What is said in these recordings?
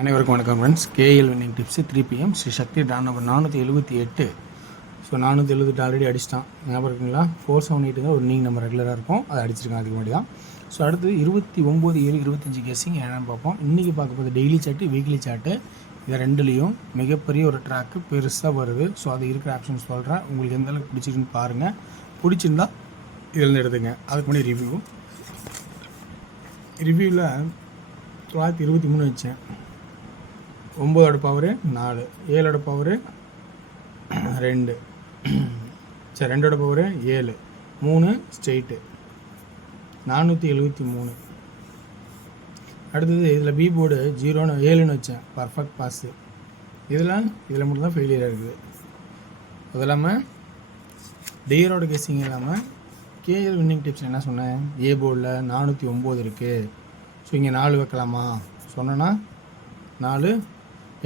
அனைவருக்கும் வணக்கம் friends. KL winning tips 3 PM Sri Sakthi draw number 478. So 478 already அடிச்சிட்டான், ஞாபகம் இருக்குங்களா? 478 ஒரு நீங்க நம்பர் ரெகுலராக இருக்கும், அதை அடிச்சிருக்கேன் அதுக்கு முன்னாடி தான். ஸோ அடுத்து 29/7/25 கெஸ்ஸிங் என்னென்னு பார்ப்போம். இன்றைக்கி பார்க்க போது டெய்லி சார்ட்டு, வீக்லி சார்ட்டு, இது ரெண்டுலேயும் மிகப்பெரிய ஒரு ட்ராக்கு பெருசாக வருது. ஸோ அது இருக்கிற ஆப்ஷன் சொல்கிறேன், உங்களுக்கு எந்த அளவுக்கு பிடிச்சிருக்குன்னு பாருங்கள். பிடிச்சிருந்தா இதில் எடுத்துங்க. அதுக்கு முன்னாடி ரிவ்யூவில் 923 வச்சேன். 9ஓட பவரு 4, 7ஓட பவரு 2, சரி 2ஓட பவரு 7, 3 ஸ்ட்ரெயிட்டு 473. அடுத்தது இதில் பி போர்டு 0-7ன்னு வச்சேன், பர்ஃபெக்ட் பாஸு. இதில் மட்டும் தான் ஃபெயிலியர் இருக்குது. அது இல்லாமல் டேயரோட கெஸ்ஸிங் இல்லாமல் கேஎல் வின்னிங் டிப்ஸ் என்ன சொன்னேன், ஏ போர்டில் 409 இருக்குது. ஸோ இங்கே 4 வைக்கலாமா சொன்னேன்னா 4,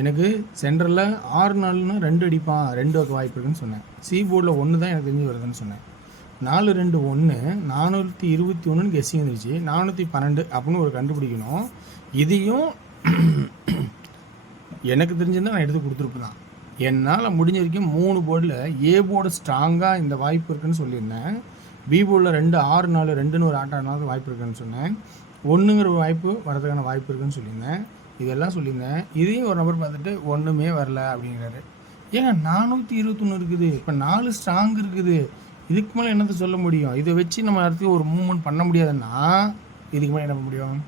எனக்கு சென்டரில் 6-4ன்னா 2 அடிப்பான், 2 வைக்க வாய்ப்பு இருக்குன்னு சொன்னேன். சி போர்டில் 1 தான் எனக்கு தெரிஞ்சு வருதுன்னு சொன்னேன். 4-2-1 421ன்னு கெஸ்ஸிங் இருந்துச்சு. 412 அப்படின்னு ஒரு கண்டுபிடிக்கணும். இதையும் எனக்கு தெரிஞ்சிருந்தால் நான் எடுத்து கொடுத்துருப்பேன். என்னால் முடிஞ்ச வரைக்கும் 3 போர்டில் ஏ போர்டு ஸ்ட்ராங்காக இந்த வாய்ப்பு இருக்குன்னு சொல்லியிருந்தேன். பி போர்டில் 2-6-4-2ன்னு ஒரு ஆட்டம் ஆனாலும் வாய்ப்பு இருக்குன்னு சொன்னேன். 1ங்கிற ஒரு வாய்ப்பு வரதுக்கான வாய்ப்பு இருக்குன்னு சொல்லியிருந்தேன். இதெல்லாம் சொல்லியிருந்தேன். இதையும் ஒரு நபர் பார்த்துட்டு ஒன்றுமே வரல அப்படிங்கிறாரு. ஏங்க 421 இருக்குது, இப்போ 4 ஸ்ட்ராங் இருக்குது, இதுக்கு மேலே என்னத்தை சொல்ல முடியும்? இதை வச்சு நம்ம அடுத்து ஒரு மூவ்மெண்ட் பண்ண முடியாதுன்னா இதுக்கு மேலே என்ன பண்ண முடியும்?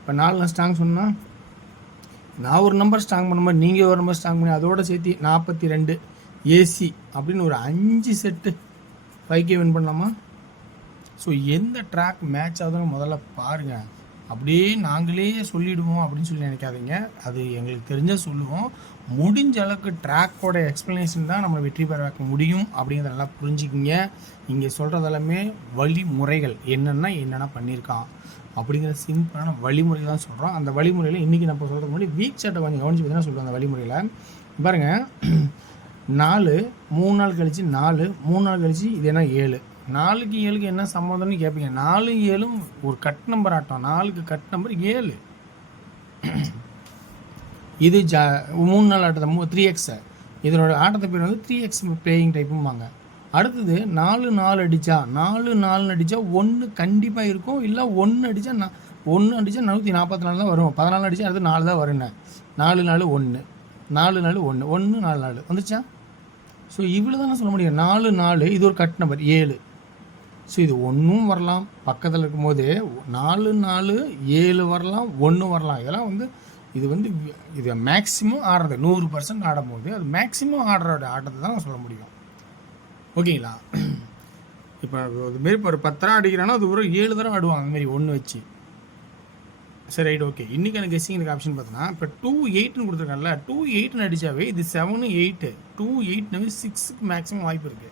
இப்போ 4 ஸ்ட்ராங் சொன்னால் நான் ஒரு நம்பர் ஸ்ட்ராங் பண்ண மாதிரி நீங்கள் ஒரு நம்பர் ஸ்ட்ராங் பண்ணி அதோட சேர்த்து 42 ஏசி அப்படின்னு ஒரு 5 செட்டு 5K வின் பண்ணலாமா? ஸோ எந்த ட்ராக் மேட்ச் ஆகுதுன்னு முதல்ல பாருங்கள். அப்படியே நாங்களே சொல்லிவிடுவோம் அப்படின்னு சொல்லி நினைக்காதீங்க. அது எங்களுக்கு தெரிஞ்ச சொல்லுவோம். முடிஞ்ச அளவுக்கு ட்ராக்கோட எக்ஸ்ப்ளனேஷன் தான் நம்மளை வெற்றி பெற வைக்க முடியும் அப்படிங்கிறத நல்லா புரிஞ்சுக்கிங்க. இங்கே சொல்கிறது எல்லாமே வழிமுறைகள், என்னென்னா பண்ணியிருக்கான் அப்படிங்கிற சிம்பிளான வழிமுறை தான் சொல்கிறோம். அந்த வழிமுறையில் இன்றைக்கி நம்ம சொல்கிறதுக்கு முன்னாடி வீக் சார்ட்டை கொஞ்சம் கவனிச்சு பார்த்தீங்கன்னா சொல்கிறோம். அந்த வழிமுறையில் பாருங்கள், 4 3 நாள் கழித்து 4 3 நாள் கழித்து இது என்ன 7, 4க்கு 7க்கு என்ன சம்மந்தம்னு கேட்பீங்க. 4 7ம் ஒரு கட் நம்பர் ஆட்டம். 4க்கு கட் நம்பர் 7. இது 3 நாள் ஆட்டத்தை 3x. இதனோட ஆட்டத்தை பேர் வந்து 3x பிளேயிங் டைப்பும்பாங்க. அடுத்தது 4 அடித்தா 4 அடித்தா 1 கண்டிப்பாக இருக்கும். இல்லை 1 அடித்தா 144 தான் வரும். 14 அடித்தா அடுத்து 4 தான் வருங்க. 4 4 1 4 4 1 1 4 4 வந்துச்சா? ஸோ இவ்வளோ தானே சொல்ல முடியும். 4 4 இது ஒரு கட் நம்பர் 7. ஸோ இது 1ம் வரலாம், பக்கத்தில் இருக்கும்போது 4 4 7 வரலாம், 1 வரலாம். இதெல்லாம் வந்து இது மேக்ஸிமம் ஆடுறது 100% ஆடும்போது அது மேக்ஸிமம் ஆடுறோட ஆட்டத்தை தான் சொல்ல முடியும். ஓகேங்களா? இப்போ அதுமாரி இப்போ ஒரு 10 தடவை அடிக்கிறான்னா அது ஒரு 7 தடவை ஆடுவாங்க அதுமாரி 1 வச்சு. சரி ரைட், ஓகே. இன்றைக்கான கெஸ்ஸிங் எனக்கு ஆப்ஷன் பார்த்தோன்னா இப்போ 2-8ன்னு கொடுத்துருக்காங்கல்ல, 2-8ன்னு அடித்தாவே இது 7-8, 2-8னாவே 6க்கு மேக்ஸிமம் வாய்ப்பு இருக்குது.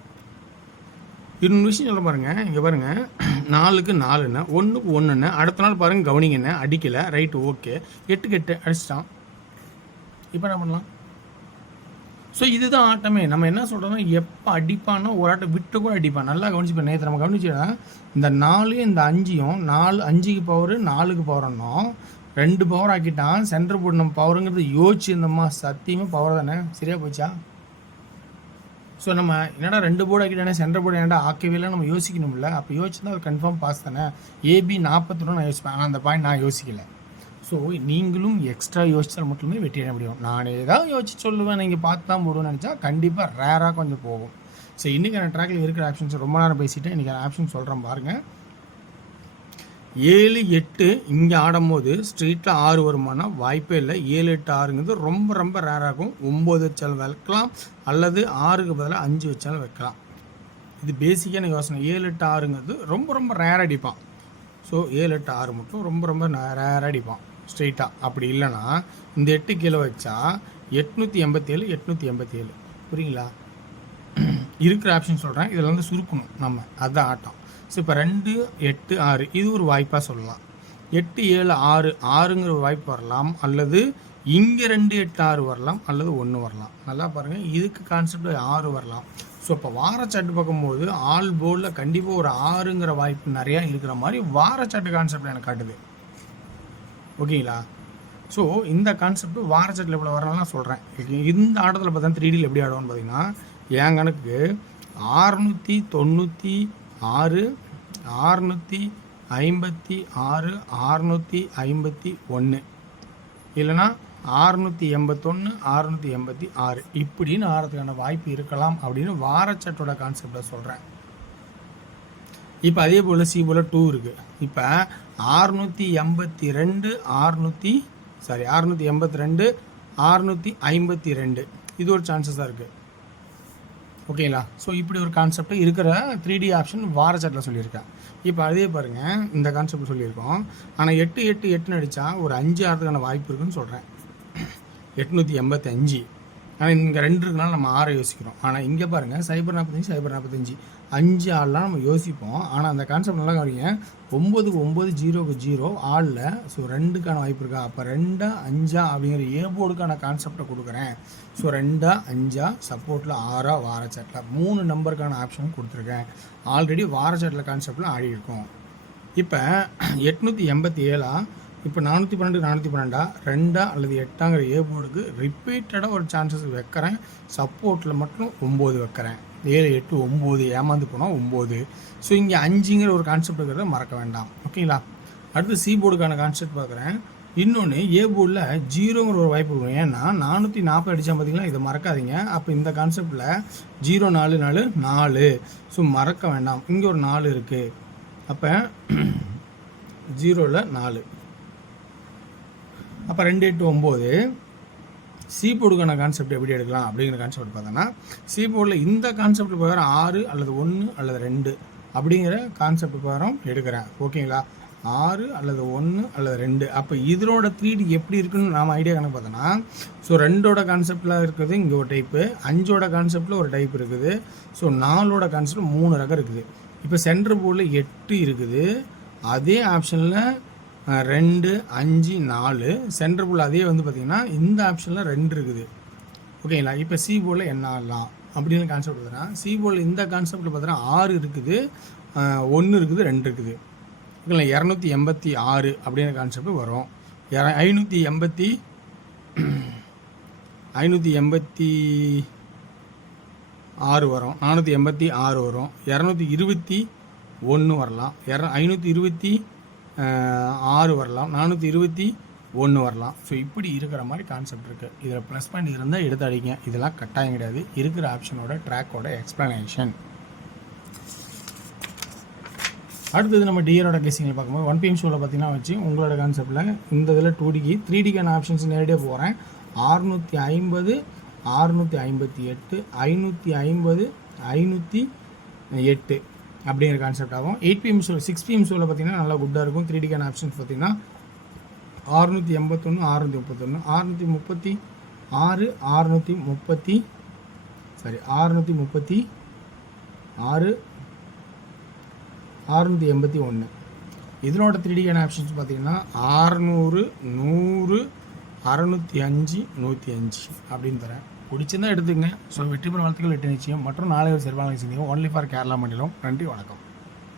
இன்னொரு விஷயம் சொல்ல பாருங்கள், இங்கே பாருங்கள், 4க்கு 4ன்னு 1க்கு 1ன்னு அடுத்த நாள் பாருங்கள், கவனிங்கன்னு அடிக்கலை, ரைட்டு ஓகே. 8க்கு 8 அடிச்சிட்டான். இப்போ என்ன பண்ணலாம்? ஸோ இதுதான் ஆட்டமே. நம்ம என்ன சொல்கிறோம்னா, எப்போ அடிப்பான்னா ஒரு ஆட்டம் விட்டு கூட அடிப்பான். நல்லா கவனிச்சுப்பேன். நேற்று நம்ம கவனிச்சோன்னா இந்த 4 இந்த 5யும் 5க்கு பவரு 4க்கு பவர்னோம் 2 பவர் ஆக்கிட்டான். சென்டர் போர்டு நம்ம பவருங்கிறது யோசிச்சிருந்தோம்மா, சத்தியமாக பவர் தானே. சரியாக போச்சா? ஸோ நம்ம என்னடா 2 போர்டு ஆக்கிட்டானே, சென்டர் போர்டு என்னடா ஆக்கவே இல்லை நம்ம யோசிக்கணும்ல. அப்போ யோசிச்சுன்னா அது கன்ஃபார்ம் பாஸ் தானே. ஏபி 41 நான் யோசிப்பேன், ஆனால் அந்த பாயிண்ட் நான் யோசிக்கலை. ஸோ நீங்களும் எக்ஸ்ட்ரா யோசித்தால் மட்டுமே வெற்றி அடைய முடியும். நான் ஏதாவது யோசிச்சு சொல்லுவேன், நீங்கள் பார்த்து தான் போடுவேன்னு நினச்சா கண்டிப்பாக ரேராக கொஞ்சம் போகும். ஸோ இன்றைக்கான ட்ராக்கில் இருக்கிற ஆப்ஷன்ஸ் ரொம்ப நேரம் பேசிவிட்டு இன்றைக்கான ஆப்ஷன் சொல்கிறேன் பாருங்கள். 7 8 இங்கே ஆடும்போது ஸ்ட்ரீட்டில் 6 வருமானா வாய்ப்பே இல்லை. 7 8 6ங்கிறது ரொம்ப ரொம்ப ரேராகும். 9 வச்சாலும் வைக்கலாம், அல்லது 6க்கு பதிலாக 5 வச்சாலும் வைக்கலாம். இது பேசிக்கான யோசனை. 7 8 6ங்கிறது ரொம்ப ரொம்ப ரேராக அடிப்பான். ஸோ 7 8 6 மட்டும் ரொம்ப ரொம்ப ரேராக அடிப்பான் ஸ்ட்ரெயிட்டாக. அப்படி இல்லைன்னா இந்த 8 கீழே வச்சா 887 887. புரியுங்களா? இருக்கிற ஆப்ஷன் சொல்கிறேன், இதில் வந்து சுருக்கணும் நம்ம, அதுதான் ஆட்டம். ஸோ இப்போ 2 8 6 இது ஒரு வாய்ப்பாக சொல்லலாம். 8 7 6 6ங்கிற ஒரு வாய்ப்பு வரலாம், அல்லது இங்கே 2 8 6 வரலாம், அல்லது 1 வரலாம். நல்லா பாருங்கள், இதுக்கு கான்செப்ட் 6 வரலாம். ஸோ இப்போ வாரச்சாட்டு பார்க்கும்போது ஆல் போர்டில் கண்டிப்பாக ஒரு 6ங்கிற வாய்ப்பு நிறையா இருக்கிற மாதிரி வாரச்சாட்டு கான்செப்ட் எனக்கு காட்டுது. ஓகேங்களா? ஸோ இந்த கான்செப்ட் வாரச்சட்டில் இவ்வளோ வரலாம் சொல்கிறேன். இந்த ஆட்டத்தில் பார்த்தா 3Dயில் எப்படி ஆடுவோம்னு பார்த்தீங்கன்னா, என் கணக்கு 696 656 651 இல்லைனா 681 686 இப்படின்னு ஆடுறதுக்கான வாய்ப்பு இருக்கலாம் அப்படின்னு வாரச்சட்டோட கான்செப்டை சொல்கிறேன். இப்போ அதே போல் சி போல் 2 இருக்குது. இப்போ 682 652 இது ஒரு சான்சஸாக இருக்குது. ஓகேங்களா? ஸோ இப்படி ஒரு கான்செப்ட் இருக்கிற 3D ஆப்ஷன் வாரச்சட்டில் சொல்லியிருக்கேன். இப்போ அதே பாருங்கள், இந்த கான்செப்ட் சொல்லியிருக்கோம். ஆனால் 8 8 8 அடித்தா ஒரு 5 ஆகிறதுக்கான வாய்ப்பு இருக்குன்னு சொல்கிறேன். 885. ஆனால் இங்கே 2 இருக்குனால நம்ம 6 யோசிக்கிறோம். ஆனால் இங்கே பாருங்கள், 045 045 5 ஆள்லாம் நம்ம யோசிப்போம். ஆனால் அந்த கான்செப்ட் நல்லா கவனிங்க. 9 9 0 0 ஆளில் ஸோ 2க்கான வாய்ப்பு இருக்கா? அப்போ 2 5 அப்படிங்கிற ஏ போர்டுக்கான கான்செப்டை கொடுக்குறேன். ஸோ 2 5 சப்போர்ட்டில் 6 வாரச்சட்டில் 3 நம்பருக்கான ஆப்ஷன் கொடுத்துருக்கேன். ஆல்ரெடி வாரச்சட்டில் கான்செப்டில் ஆடி இருக்கும். இப்போ 887 இப்போ 412 412 2 அல்லது 8ங்கிற ஏ போர்டுக்கு ரிப்பீட்டடாக ஒரு சான்சஸ் வைக்கிறேன். சப்போர்ட்டில் மட்டும் 9 வைக்கிறேன். 7 8 9 ஏமாந்து போனால் 9. ஸோ இங்கே 5ங்கிற ஒரு கான்செப்ட் இருக்கிறத மறக்க வேண்டாம். ஓகேங்களா? அடுத்து சி போர்டுக்கான கான்செப்ட் பார்க்குறேன். இன்னொன்று ஏ போர்டில் 0ங்கிற ஒரு வாய்ப்பு இருக்கும். ஏன்னா 440 அடித்தா பார்த்தீங்களா, இதை மறக்காதீங்க. அப்போ இந்த கான்செப்டில் 0 4 4 4 ஸோ மறக்க வேண்டாம். இங்கே ஒரு 4 இருக்குது. அப்போ 0ல் 4 அப்போ 2 8 9. சி போர்டுக்கான கான்செப்ட் எப்படி எடுக்கலாம் அப்படிங்கிற கான்செப்ட் பார்த்தோன்னா, சி போர்டில் இந்த கான்செப்ட் பிரகாரம் 6 அல்லது 1 அல்லது 2 அப்படிங்கிற கான்செப்ட் பிரகாரம் எடுக்கிறேன். ஓகேங்களா? 6 அல்லது 1 அல்லது 2. அப்போ இதனோட 3D எப்படி இருக்குன்னு நாம் ஐடியா கணக்கு பார்த்தோன்னா, ஸோ 2ஓட கான்செப்டில் இருக்குது இங்கே ஒரு டைப்பு, 5ஓட கான்செப்டில் ஒரு டைப் இருக்குது, ஸோ 4ஓட கான்செப்ட் 3 ரகம் இருக்குது. இப்போ சென்டர் போர்டில் 8 இருக்குது. அதே ஆப்ஷனில் 2 5 4 சென்டர் போர்டில் அதே வந்து பார்த்திங்கன்னா இந்த ஆப்ஷனில் 2 இருக்குது. ஓகேங்களா? இப்போ சி போர்டில் என்ன ஆகலாம் அப்படின்னு கான்செப்ட் பார்த்தோன்னா, சி போர்டில் இந்த கான்செப்டில் பார்த்தோன்னா 6 இருக்குது, 1 இருக்குது, 2 இருக்குது. ஓகேங்களா? 286 அப்படிங்கிற கான்செப்ட் வரும். 586 வரும், 486 வரும், 221 வரலாம், 526 வரலாம், 421 வரலாம். ஸோ இப்படி இருக்கிற மாதிரி கான்செப்ட் இருக்குது. இதில் ப்ளஸ் பாயிண்ட் இருந்தால் எடுத்து அடிங்க. இதெல்லாம் கட்டாயம் கிடையாது. இருக்கிற ஆப்ஷனோட ட்ராக்கோட எக்ஸ்ப்ளனேஷன். அடுத்தது நம்ம டிஆரோட கேசிங்கில் பார்க்கும்போது 1 PM ஷோவில் பார்த்தீங்கன்னா வச்சு உங்களோட கான்செப்டில் இந்த இதில் 2Dக்கு 3Dக்கான ஆப்ஷன்ஸ் நேரடியாக போகிறேன். 650 658 550 508 அப்படிங்கிற கான்செப்ட் ஆகும். 8 PM ஷோ 6 PM ஷோவில் பார்த்தீங்கன்னா நல்லா குட்டாக இருக்கும். 3Dக்கான ஆப்ஷன்ஸ் பார்த்தீங்கன்னா 681 631 636 681. இதனோட 3Dக்கான ஆப்ஷன்ஸ் பார்த்தீங்கன்னா 600 100 605 105 அப்படின்னு தரேன். பிடிச்சிருந்தா எடுத்துக்கங்க. ஸோ வெற்றி பெறும் வாழ்த்துக்கள், வெற்றி நிச்சயம் மற்றும் நாளை ஒரு சிறப்பான செய்தியும் ஒன்லி ஃபார் கேரளா மண்டலம். நன்றி, வணக்கம்.